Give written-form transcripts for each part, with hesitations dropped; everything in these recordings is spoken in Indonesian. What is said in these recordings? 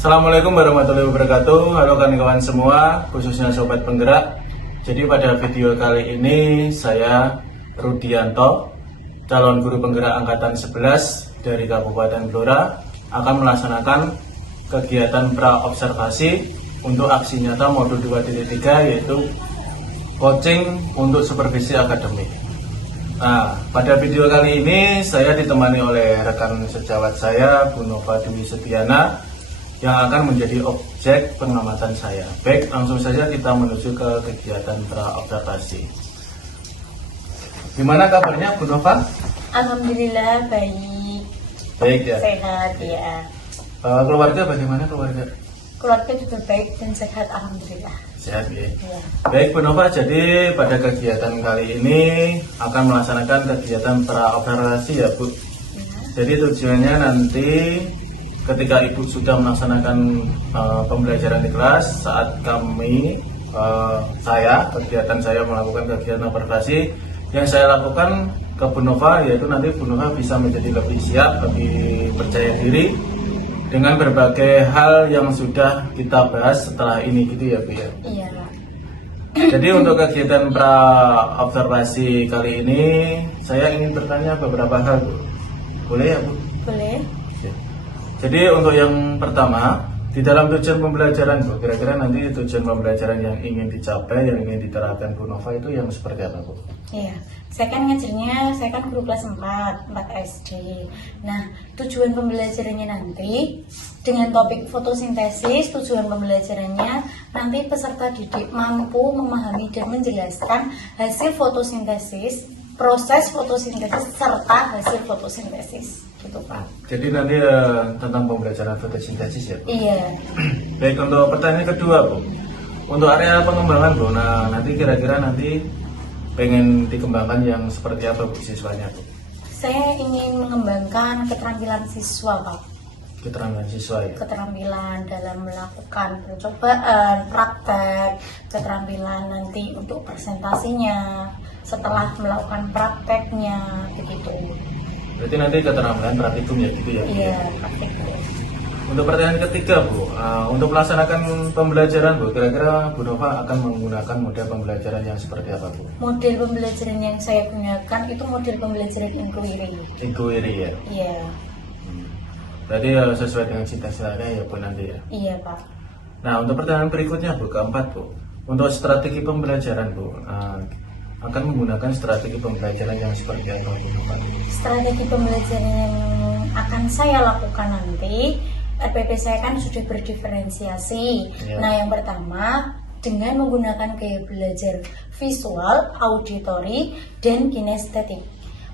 Assalamualaikum warahmatullahi wabarakatuh. Halo kawan-kawan semua, khususnya sobat penggerak. Jadi pada video kali ini saya Rudianto, calon guru penggerak angkatan 11 dari Kabupaten Blora, akan melaksanakan kegiatan pra-observasi untuk aksi nyata modul 2.3, yaitu coaching untuk supervisi akademik. Nah, pada video kali ini saya ditemani oleh rekan sejawat saya, Bu Nova Dwi Setiana, yang akan menjadi objek pengamatan saya. Baik, langsung saja kita menuju ke kegiatan pra-observasi. Gimana kabarnya Bu Nova? Alhamdulillah baik. Baik ya. Sehat ya. Keluarga bagaimana keluarga? Keluarga juga baik dan sehat, alhamdulillah. Sehat ya. Ya. Baik Bu Nova, jadi pada kegiatan kali ini akan melaksanakan kegiatan pra-observasi ya Bu. Ya. Jadi tujuannya nanti ketika Ibu sudah melaksanakan pembelajaran di kelas, saat kegiatan saya melakukan kegiatan observasi, yang saya lakukan ke Bu Nova, yaitu nanti Bu Nova bisa menjadi lebih siap, lebih percaya diri dengan berbagai hal yang sudah kita bahas setelah ini, gitu ya Bu ya. Iya. Jadi untuk kegiatan pra-observasi kali ini, saya ingin bertanya beberapa hal Bu. Boleh ya Bu? Boleh. Jadi untuk yang pertama, di dalam tujuan pembelajaran Bu, kira-kira nanti tujuan pembelajaran yang ingin dicapai, yang ingin diterapkan Bu Nova itu yang seperti apa Bu? Iya. Saya kan guru kelas 4 SD. Nah, tujuan pembelajarannya nanti dengan topik fotosintesis, tujuan pembelajarannya nanti peserta didik mampu memahami dan menjelaskan hasil fotosintesis, proses fotosintesis serta hasil fotosintesis. Gitu Pak. Jadi nanti tentang pembelajaran fotosintesis ya Bu? Iya. Baik, untuk pertanyaan kedua Bu, untuk area pengembangan Bu, nah nanti kira-kira nanti pengen dikembangkan yang seperti apa Bu siswanya Bu? Saya ingin mengembangkan keterampilan siswa Pak. Keterampilan siswa ya? Keterampilan dalam melakukan percobaan, praktek, keterampilan nanti untuk presentasinya, setelah melakukan prakteknya, begitu. Berarti nanti keterampilan praktikum ya gitu ya? Iya, praktikum. Untuk pertanyaan ketiga Bu, untuk melaksanakan pembelajaran Bu, kira-kira Bu Nova akan menggunakan model pembelajaran yang seperti apa Bu? Model pembelajaran yang saya gunakan itu model pembelajaran inquiry. Inquiry ya? Iya, Berarti sesuai dengan cita-citanya ya Bu nanti ya? iya Pak. Nah untuk pertanyaan berikutnya Bu, keempat Bu, untuk strategi pembelajaran Bu, akan menggunakan strategi pembelajaran yang seperti apa Bu Nova? Strategi pembelajaran yang akan saya lakukan nanti, RPP saya kan sudah berdiferensiasi. Ya. Nah, yang pertama dengan menggunakan gaya belajar visual, auditory, dan kinestetik.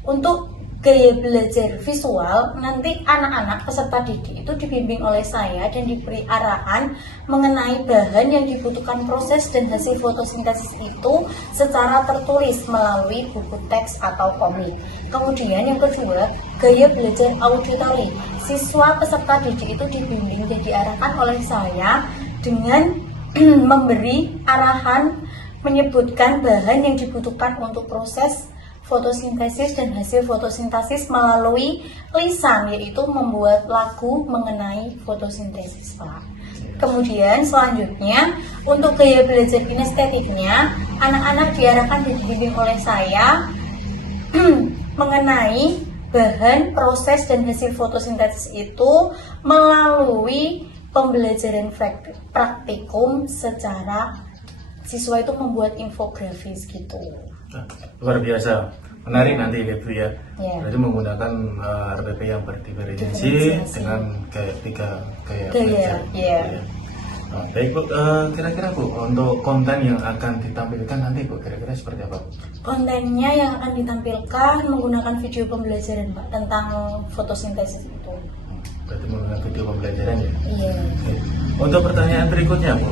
Untuk gaya belajar visual, nanti anak-anak peserta didik itu dibimbing oleh saya dan diberi arahan mengenai bahan yang dibutuhkan proses dan hasil fotosintesis itu secara tertulis melalui buku teks atau komik. Kemudian yang kedua, gaya belajar auditory. Siswa peserta didik itu dibimbing dan diarahkan oleh saya dengan memberi arahan menyebutkan bahan yang dibutuhkan untuk proses fotosintesis dan hasil fotosintesis melalui lisan, yaitu membuat lagu mengenai fotosintesis Pak. Kemudian selanjutnya untuk gaya belajar kinestetiknya, anak-anak diarahkan dan dibimbing oleh saya mengenai bahan, proses, dan hasil fotosintesis itu melalui pembelajaran praktikum secara siswa itu membuat infografis gitu. Luar biasa, menarik nanti ya Bu ya. Ya. Berarti menggunakan RPP yang berdiferensiasi dengan tiga gaya belajar. Iya. Ya. Baik Bu, kira-kira Bu untuk konten yang akan ditampilkan nanti Bu, kira-kira seperti apa Bu? Kontennya yang akan ditampilkan menggunakan video pembelajaran Pak tentang fotosintesis itu. Berarti menggunakan video pembelajaran ya? Iya. Baik. Untuk pertanyaan berikutnya Bu,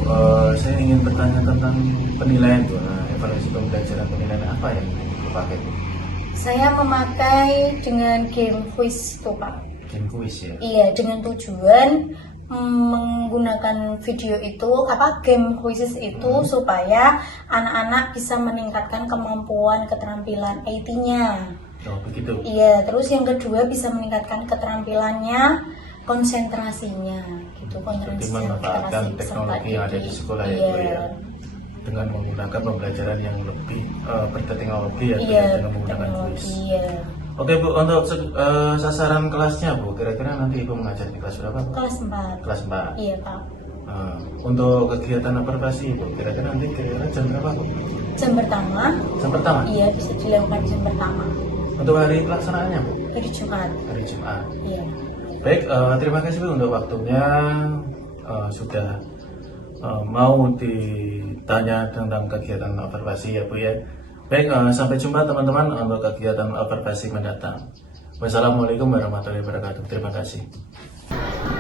saya ingin bertanya tentang penilaian Bu. Evaluasi pembelajaran, penilaian apa yang dipakai Bu? Saya memakai dengan game quiz tuh Pak. Game quiz ya? Iya, dengan tujuan menggunakan video itu game quizzes itu supaya anak-anak bisa meningkatkan kemampuan keterampilan IT-nya. Oh begitu. Iya, terus yang kedua bisa meningkatkan keterampilannya konsentrasinya gitu, Jadi memanfaatkan teknologi yang ada di sekolah ya, Bu, ya. Dengan menggunakan pembelajaran yang lebih berteknologi ya, Bu, Iya, dengan menggunakan kuis. iya. Oke Bu, untuk sasaran kelasnya Bu, kira-kira nanti Ibu mengajar di kelas berapa Bu? Kelas 4. Kelas 4. Iya, Pak. Untuk kegiatan observasi Bu, kira-kira nanti jam berapa Bu? Jam pertama. Jam pertama? Iya, bisa dilakukan jam pertama. Untuk hari pelaksanaannya Bu? Hari Jumat. Hari Jumat. Iya. Baik, terima kasih Bu untuk waktunya. Sudah mau ditanya tentang kegiatan observasi ya Bu ya. Baik, sampai jumpa teman-teman untuk kegiatan observasi mendatang. Wassalamualaikum warahmatullahi wabarakatuh. Terima kasih.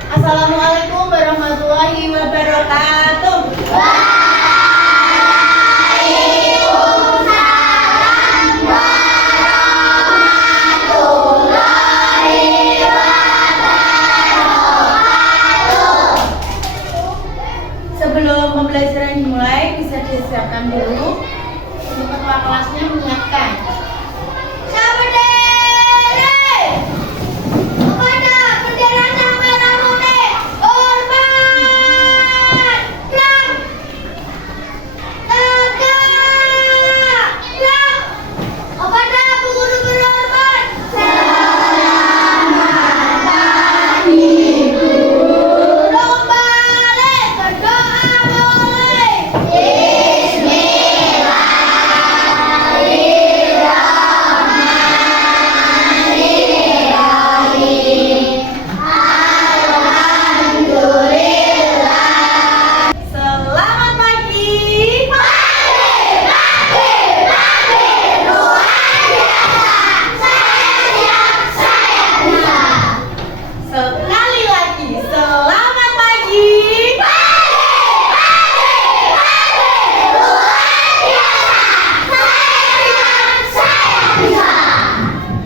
Assalamualaikum warahmatullahi wabarakatuh. Sebelum pembelajaran dimulai, bisa disiapkan dulu. Untuk ketua kelasnya menyiapkan.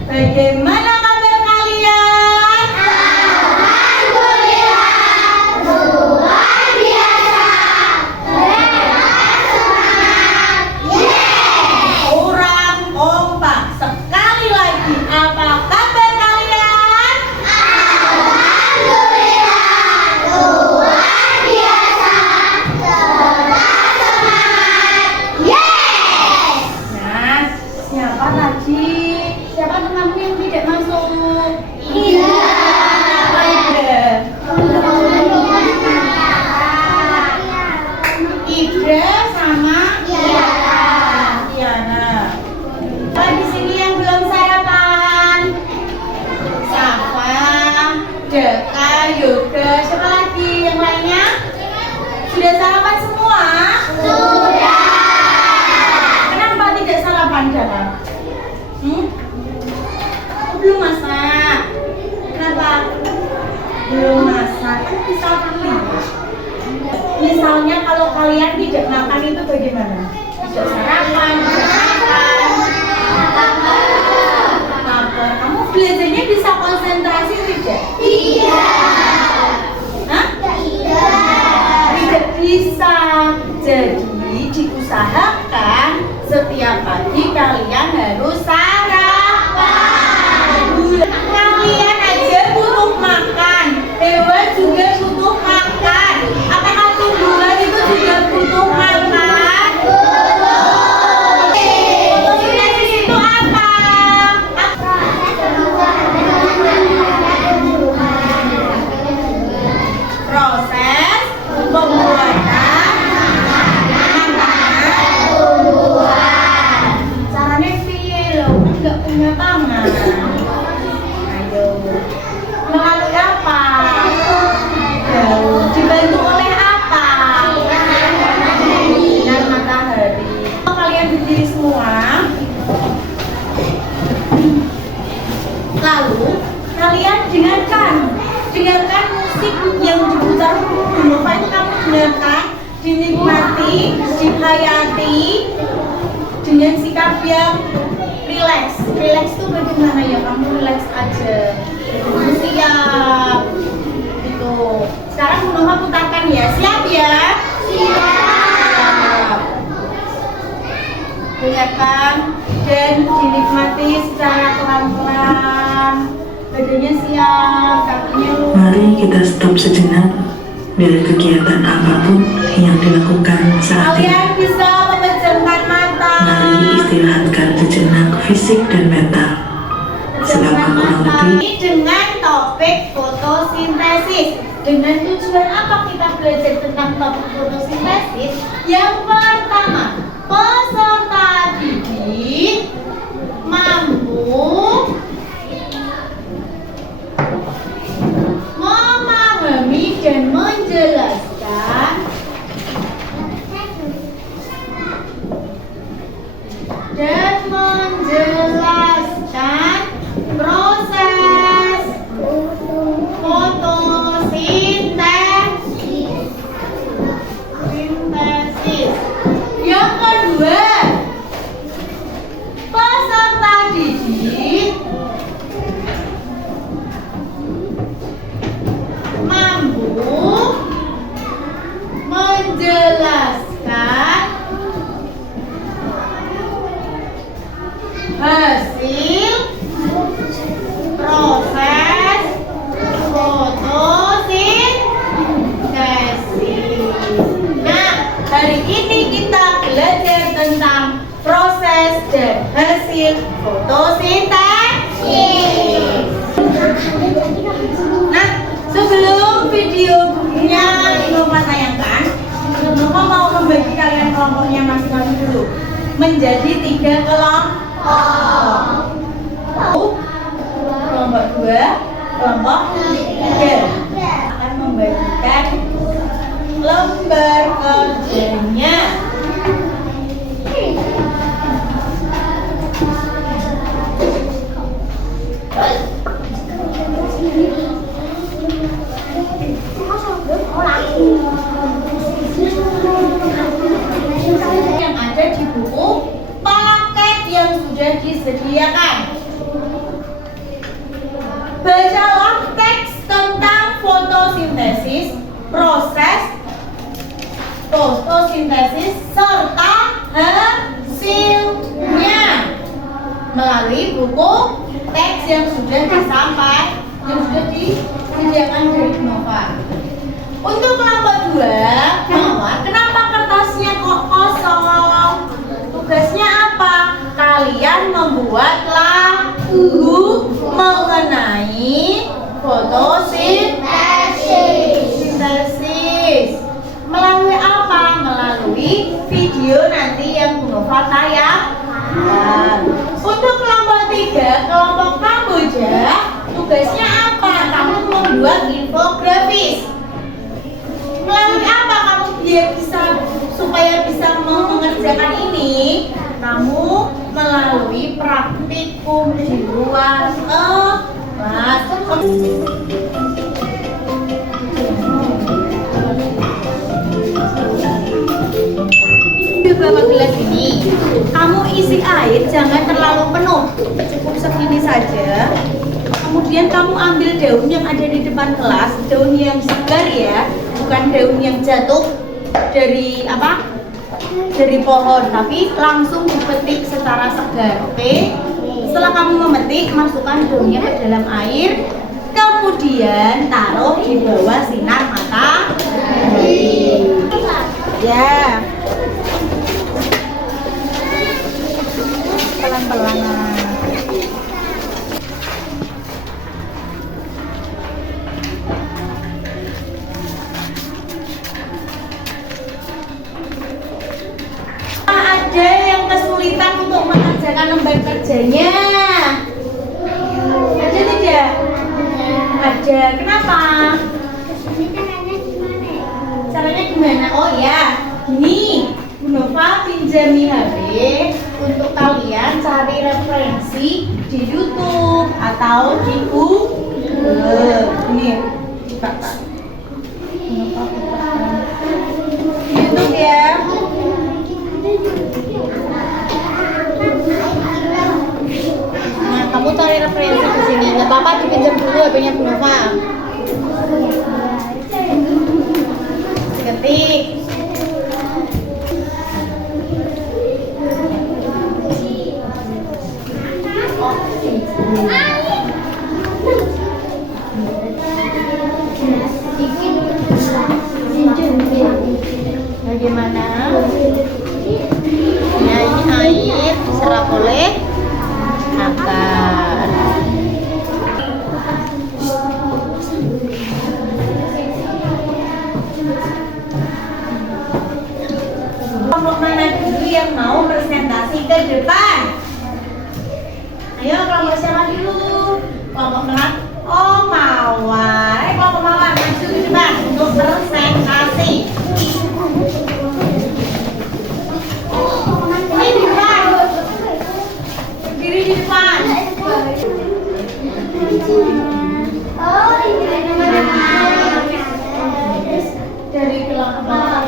Bagaimana kabar kalian? Alhamdulillah, luar biasa. Kurang kompak. Sekali lagi, apa kabar kalian? Alhamdulillah, luar biasa. Yes. Nah, siapa lagi? Siapa temanmu yang tidak masuk? Iya. Siapa Ida? Ida sama Tiara. Di sini yang belum sarapan? Safa, Deka, Yoga. Siapa lagi? Yang lainnya? Sudah sarapan semua? Sudah. Kenapa tidak sarapan, Deka? Belum masak. Kenapa? Belum masak. Kan bisa pilih. Misalnya kalau kalian tidak makan itu bagaimana? Tidak sarapan, tidak makan. Lapar. Kamu belajarnya bisa konsentrasi tidak? Iya. Hah? Tidak bisa. Jadi diusahakan setiap pagi kalian harus sarapan. Kalian aja butuh makan, hewan juga butuh makan. Apakah tumbuhan itu juga butuh makan? Fotosintesis itu apa? Proses pembuatan tumbuhan. Caranya piye loh? Kan nggak punya tangan. Melalui apa? Daun. Dibantu oleh apa? Sinar matahari. Kalian berdiri semua. Lalu kalian dengarkan musik yang diputar dulu. Apa itu kamu dengarkan? Dinikmati, dihayati dengan sikap yang relax. Relax itu bagaimana ya? Kamu relax aja. Siap. Gitu. Sekarang Bu Noma putarkan ya. Siap ya? Siap. Dengarkan dan dinikmati secara pelan-pelan. Badannya siap, kakinya lurus. Mari kita stop sejenak dari kegiatan apapun yang dilakukan saat ini. Kalian bisa memejamkan mata. Mari istirahatkan sejenak fisik dan mental. Selama kurang lebih Dengan topik fotosintesis. Dengan tujuan apa kita belajar tentang topik fotosintesis? Yang pertama, peserta didik mampu memahami dan menjelaskan proses fotosintesis. Yang kedua, peserta didik mampu menjelaskan hasil proses fotosintesis. Nah, hari ini kita belajar tentang proses dan hasil fotosintesis. Nah, sebelum videonya Innova tayangkan, Innova mau membagi kalian kelompoknya masing-masing dulu menjadi 3 kelompok. Kelompok 2, kelompok 3 akan membagikan lembar kerjanya. Yang ada di buku paket yang sudah disediakan. Bacalah teks tentang fotosintesis, proses fotosintesis serta hasilnya melalui buku teks yang sudah disediakan dari Innova. Untuk kelompok 2, Mawar, kenapa kertasnya kok kosong? Tugasnya apa? Kalian membuat lagu mengenai fotosintesis. Melalui apa? Melalui video nanti yang Innova tayangkan. Untuk kelompok 3, kelompok Kamboja, tugasnya apa? Kamu membuat infografis. Melalui apa kamu supaya bisa mengerjakan ini? Kamu melalui praktikum di luar kelas. Di beberapa gelas ini, kamu isi air jangan terlalu penuh, cukup segini saja. Kemudian kamu ambil daun yang ada di depan kelas, daun yang segar ya, bukan daun yang jatuh dari pohon, tapi langsung dipetik secara segar. Oke? Setelah kamu memetik, masukkan daunnya ke dalam air, kemudian taruh di bawah sinar matahari. Ya. Pelan-pelan. Ada yang kesulitan untuk mengerjakan lembar kerjanya? Ada tidak? Ada. Kenapa? Caranya gimana? Oh ya, ini Innova pinjami HP untuk kalian cari referensi di YouTube atau di Google. Ini, Kak. YouTube ya. Nah, kamu cari referensi di sini. Nggak apa-apa, dipinjam dulu HP-nya Bu Nova. Ketik. Ayo kelompok siapa dulu? Kelompok merah. Oh mawar. Kelompok mawar maju ke depan untuk presentasi. Ini di depan. Berdiri di depan. Dari kelompok mawar.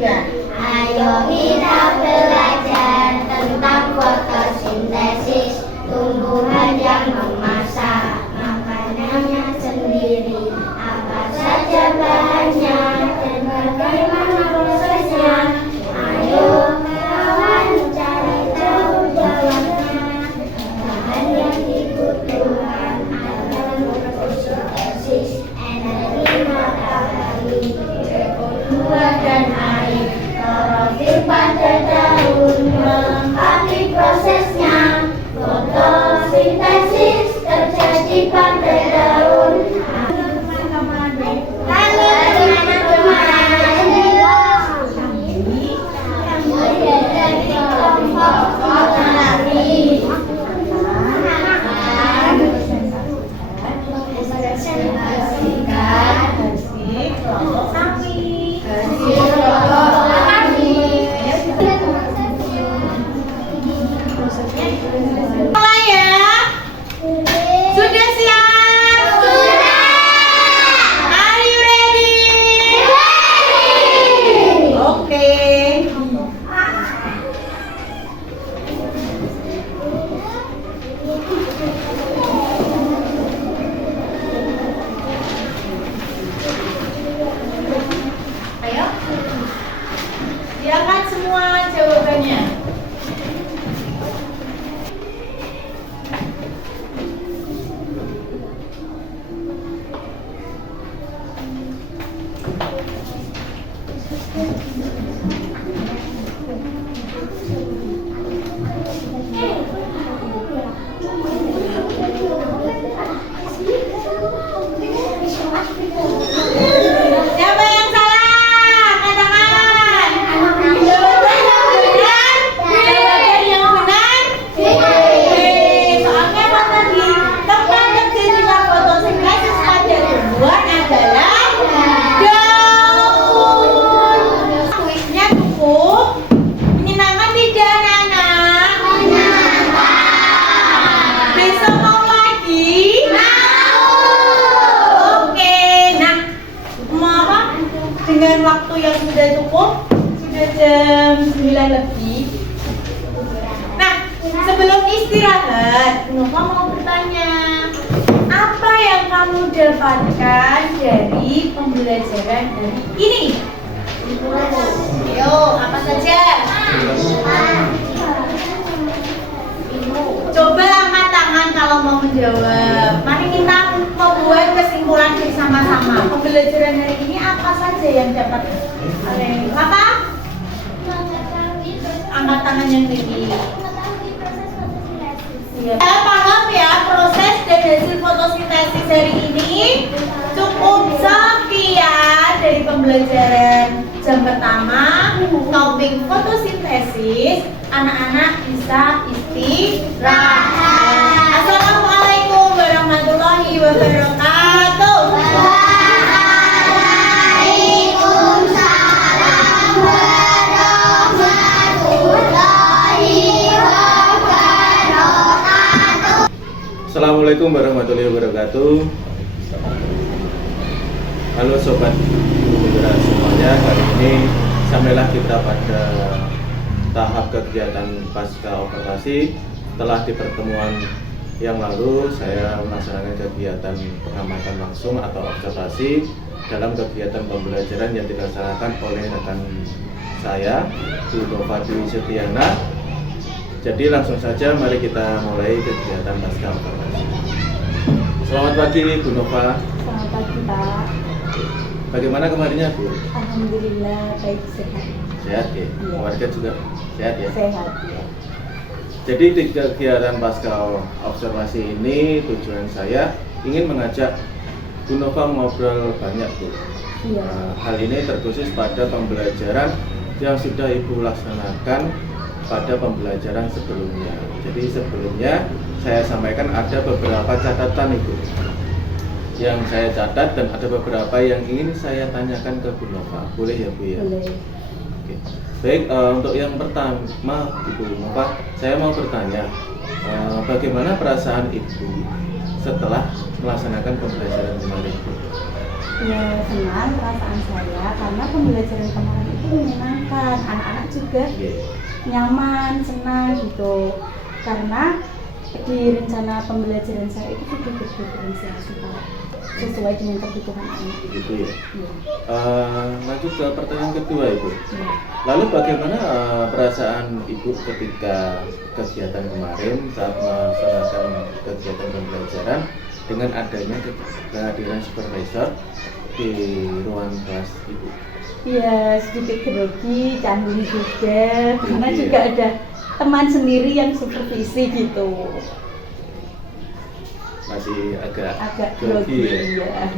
Ayo kita belajar tentang fotosintesis, tumbuhan yang memasak makanannya sendiri. Apa saja bahannya dan bagaimana prosesnya? Ayo kawan cari tahu jawabannya. Bahan yang dibutuhkan adalah fotosintesis, energi matahari, CO2 dan air. Klorofil pada daun melengkapi prosesnya. Fotosintesis terjadi pada daun. Halo teman-teman. Kami dari kelompok fotografi. Kelompok kami. Mulai ya. Sudah siap? Sudah. Are you ready? Ready. Oke. Ayo. Siapkan semua jawabannya. Siapa yang salah? Katakan. Jawaban yang benar. Jawaban yang benar. Soalnya apa tadi? Tempat terjadinya fotosintesis pada tumbuhan adalah daun. Kuisnya cukup. Menyenangkan tidak, anak-anak? Menyenangkan. Besok mau lagi? Oke, nah, mau apa? Dengan waktu yang sudah cukup, sudah jam 9 lebih. Nah, sebelum istirahat, Nova mau bertanya, apa yang kamu dapatkan dari pembelajaran hari ini? Ayo, apa saja? Coba angkat tangan kalau mau menjawab. Mari kita membuat kesimpulan bersama-sama. Pembelajaran hari ini apa saja yang dapat? Apa? Angkat tangan yang tinggi. Paham ya proses dan hasil fotosintesis hari ini? Cukup sekian dari pembelajaran jam pertama. Topik fotosintesis. Anak-anak bisa istirahat. Assalamualaikum warahmatullahi wabarakatuh. Waalaikumsalam warahmatullahi wabarakatuh. Assalamualaikum warahmatullahi wabarakatuh. Halo sobat penggerak semuanya, kali ini sampailah kita pada tahap kegiatan pasca operasi. Setelah di pertemuan yang lalu saya melaksanakan kegiatan pengamatan langsung atau observasi dalam kegiatan pembelajaran yang dilaksanakan oleh rekan saya, Bu Nova Dwi Setiana. Jadi langsung saja mari kita mulai kegiatan pasca operasi. Selamat pagi Bu Nova. Selamat pagi Pak. Bagaimana kemarinnya Bu? Alhamdulillah baik, sehat. Sehat ya? Iya. Keluarga juga sehat ya? Sehat ya. Jadi di kegiatan pasca observasi ini tujuan saya ingin mengajak Bu Nova ngobrol banyak Bu Iya. Hal ini terkhusus pada pembelajaran yang sudah Ibu laksanakan pada pembelajaran sebelumnya. Jadi sebelumnya saya sampaikan ada beberapa catatan Ibu yang saya catat, dan ada beberapa yang ingin saya tanyakan ke Bu Nova. Boleh ya Bu ya? Boleh. Oke. Baik, untuk yang pertama Ibu Nova, saya mau bertanya, bagaimana perasaan Ibu setelah melaksanakan pembelajaran kemarin Bu? Ya senang perasaan saya karena pembelajaran kemarin itu menyenangkan, anak-anak juga Oke. nyaman, senang gitu. Karena di rencana pembelajaran saya itu sudah berdiferensiasi Pak, sesuai dengan kebutuhan anak. Begitu ya. Ya. Lanjut ke pertanyaan kedua Ibu. Ya. Lalu bagaimana perasaan Ibu ketika kegiatan kemarin saat melaksanakan kegiatan pembelajaran dengan adanya kehadiran supervisor di ruang kelas Ibu? Ya sedikit grogi, canggung juga, karena Iya. juga ada teman sendiri yang supervisi gitu. Masih agak grogi grogi ya.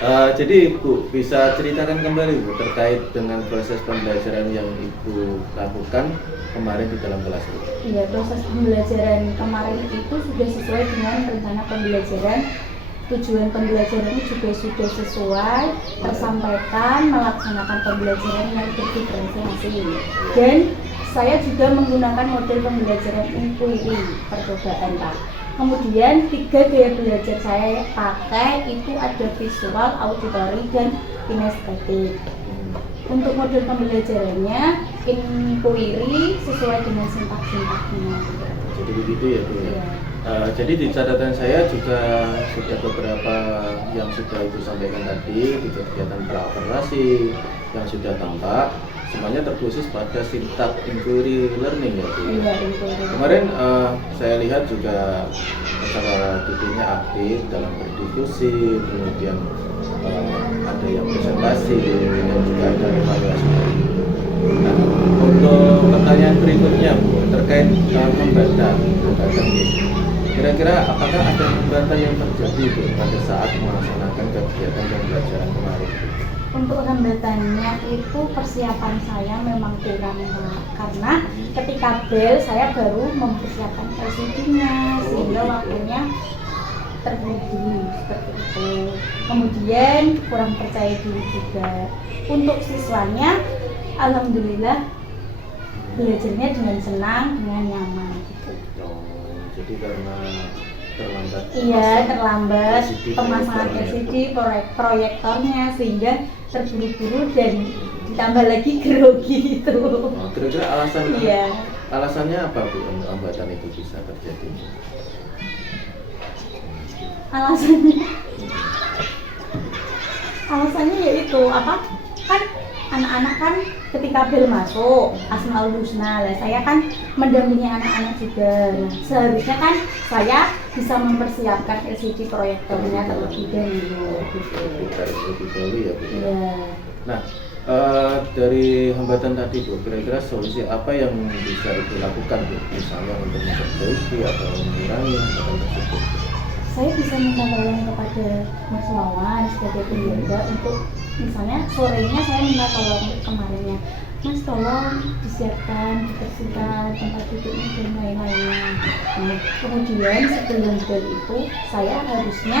ya. Jadi Ibu bisa ceritakan kembali Bu terkait dengan proses pembelajaran yang Ibu lakukan kemarin di dalam kelas Bu. Iya, proses pembelajaran kemarin itu sudah sesuai dengan rencana pembelajaran. Tujuan pembelajaran ini juga sudah sesuai, tersampaikan, melaksanakan pembelajaran yang berdiferensiasi. Dan saya juga menggunakan model pembelajaran intuisi percobaan Pak. Kemudian 3 gaya belajar saya pakai itu ada visual, auditory, dan kinestetik. Untuk model pembelajarannya inquiry sesuai dengan sintak-sintaknya. Jadi begitu ya Bu ya. Iya. Jadi di catatan saya juga sudah beberapa yang sudah Ibu sampaikan tadi di kegiatan pra-operasi yang sudah tampak, semuanya terkhusus pada sintak inquiry learning ya Bu. Iya, inquiry. Kemarin saya lihat juga peserta didiknya aktif dalam berdiskusi, kemudian ada yang presentasi dan juga ada evaluasi. Nah, untuk pertanyaan berikutnya Bu, terkait hambatan gitu. Kira-kira apakah ada hambatan yang terjadi Bu pada saat melaksanakan kegiatan pembelajaran kemarin? Untuk hambatannya itu persiapan saya memang kurang Pak. Karena ketika bel saya baru mempersiapkan LCD-nya sehingga waktunya terburu-buru seperti itu. Kemudian kurang percaya diri juga. Untuk siswanya, alhamdulillah belajarnya dengan senang, dengan nyaman gitu. Jadi karena terlambat. Iya, terlambat LCD pemasangan proyektornya. LCD proyektornya sehingga terburu-buru dan ditambah lagi grogi itu. Kira-kira Iya. alasannya apa Bu untuk hambatan itu bisa terjadi? Alasannya yaitu apa? Kan anak-anak kan ketika bel masuk Asmaul Husna lah, saya kan mendampingi anak-anak juga. Nah, seharusnya kan saya bisa mempersiapkan LCD proyektornya terlebih dahulu gitu. Terlebih dahulu ya Bu. Iya. Nah, dari hambatan tadi Bu, kira-kira solusi apa yang bisa dilakukan Bu? Misalnya untuk memperbaiki atau mengurangi hambatan tersebut. Saya bisa minta tolong kepada Mas Wawan sebagai penjaga untuk misalnya sorenya saya minta tolong kemarinnya, Mas tolong disiapkan, dibersihkan tempat duduknya dan lain-lainnya. Nah, kemudian sebelum bel itu saya harusnya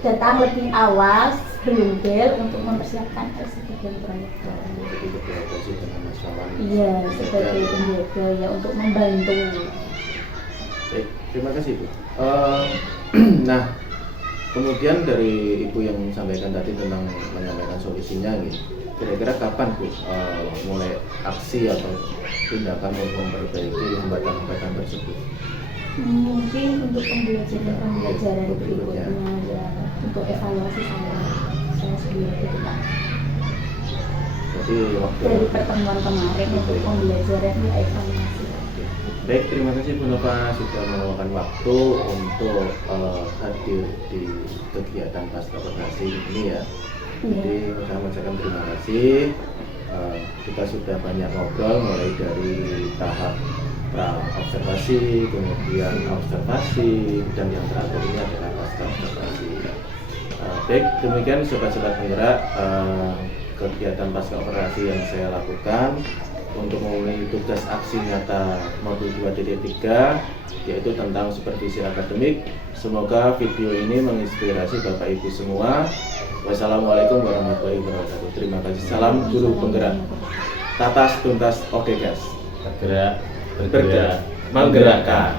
datang lebih awal sebelum bel untuk mempersiapkan LCD dan proyektor. Jadi berkolaborasi dengan Mas Wawan. Iya, sebagai penjaga ya untuk membantu. Baik, terima kasih Bu. Nah, kemudian dari Ibu yang sampaikan tadi tentang menyampaikan solusinya gitu. Kira-kira kapan Bu mulai aksi atau tindakan untuk memperbaiki hambatan-hambatan tersebut? Mungkin untuk pembelajaran berikutnya ya, untuk evaluasi saya sendiri itu Pak. Jadi waktu Dari pertemuan kemarin untuk pembelajaran ya evaluasi. Baik, terima kasih Bu Nova sudah meluangkan waktu untuk hadir di kegiatan pasca operasi ini ya. Jadi saya mengucapkan terima kasih. Kita sudah banyak ngobrol mulai dari tahap pra observasi, kemudian observasi, dan yang terakhir ini adalah pasca observasi. Baik, demikian sobat-sobat penggerak kegiatan pasca operasi yang saya lakukan untuk memenuhi tugas aksi nyata modul 2.3 yaitu tentang supervisi akademik. Semoga video ini menginspirasi Bapak Ibu semua. Wassalamualaikum warahmatullahi wabarakatuh. Terima kasih. Salam guru penggerak. Tatas tuntas oke guys. Bergerak, Bergerak, menggerakkan.